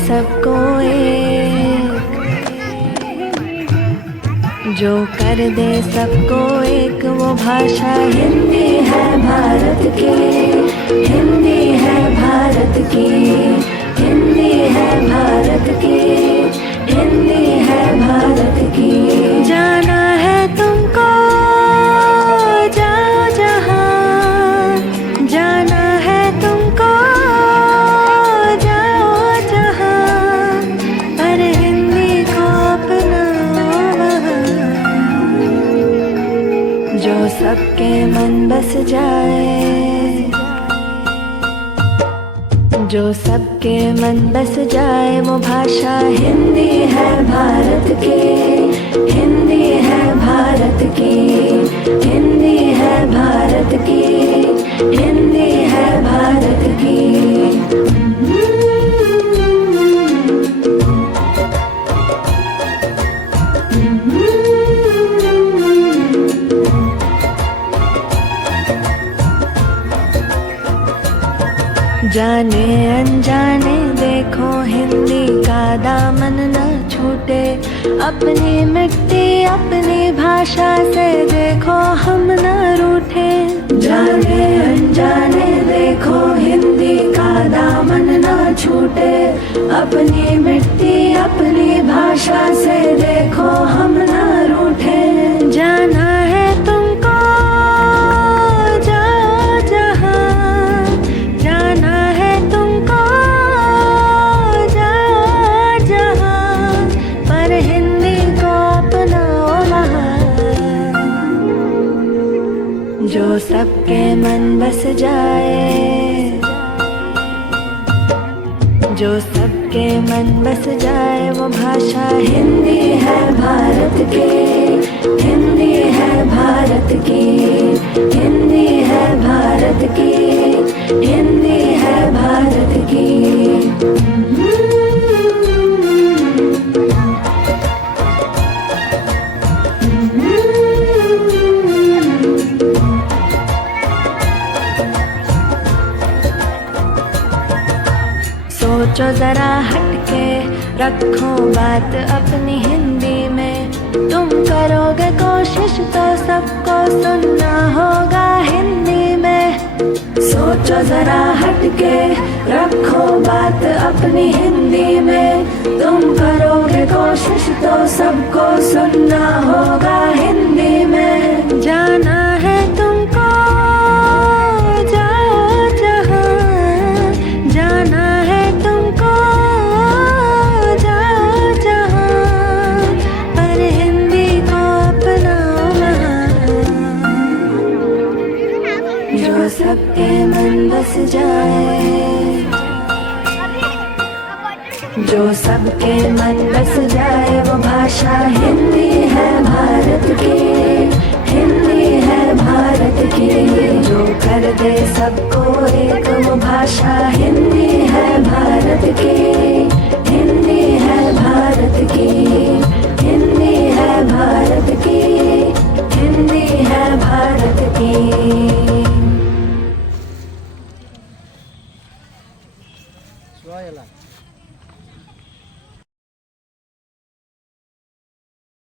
सबको एक, जो कर दे सबको एक, वो भाषा हिंदी है भारत की, हिंदी है भारत की, हिंदी है भारत की, हिंदी है भारत की। जाना है तुमको जाओ जहाँ, जाना है तुमको जाओ जहाँ, पर हिंदी को अपनाओ वहाँ, जो सबके मन बस जाए, जो सबके मन बस जाए, वो भाषा हिंदी है भारत की, हिंदी है भारत की, हिंदी है भारत की, हिंदी है भारत की। जाने अनजाने देखो हिंदी का दामन न छूटे, अपनी मिट्टी अपनी भाषा से देखो हम न रूठे। जाने अनजाने देखो हिंदी का दामन न छूटे, अपनी मिट्टी अपनी भाषा से देखो हम न रूठे। जाना है तुमको जाओ जहाँ, जाना है तुमको जाओ जहाँ, पर हिंदी को अपनाओ वहाँ, जो सबके मन बस जाए, जो सबके मन बस जाए, वो भाषा हिंदी है भारत की, हिंदी है भारत की, हिंदी है भारत की, हिंदी है भारत की। सोचो जरा हटके, रखो बात अपनी हिंदी में, तुम करोगे कोशिश तो सबको सुनना होगा हिंदी में। सोचो जरा हटके, रखो बात अपनी हिंदी में, तुम करोगे कोशिश तो सबको सुनना होगा हिंदी में। जाना है तुमको जाओ जहाँ, जाना है तुमको जाओ जहाँ, पर हिंदी को अपनाओ वहाँ, जो सबके मन बस जाए, जो सबके मन बस जाए, वो भाषा हिंदी है भारत की, हिंदी है भारत की, जो कर दे सबको एक, वो भाषा हिंदी है भारत की।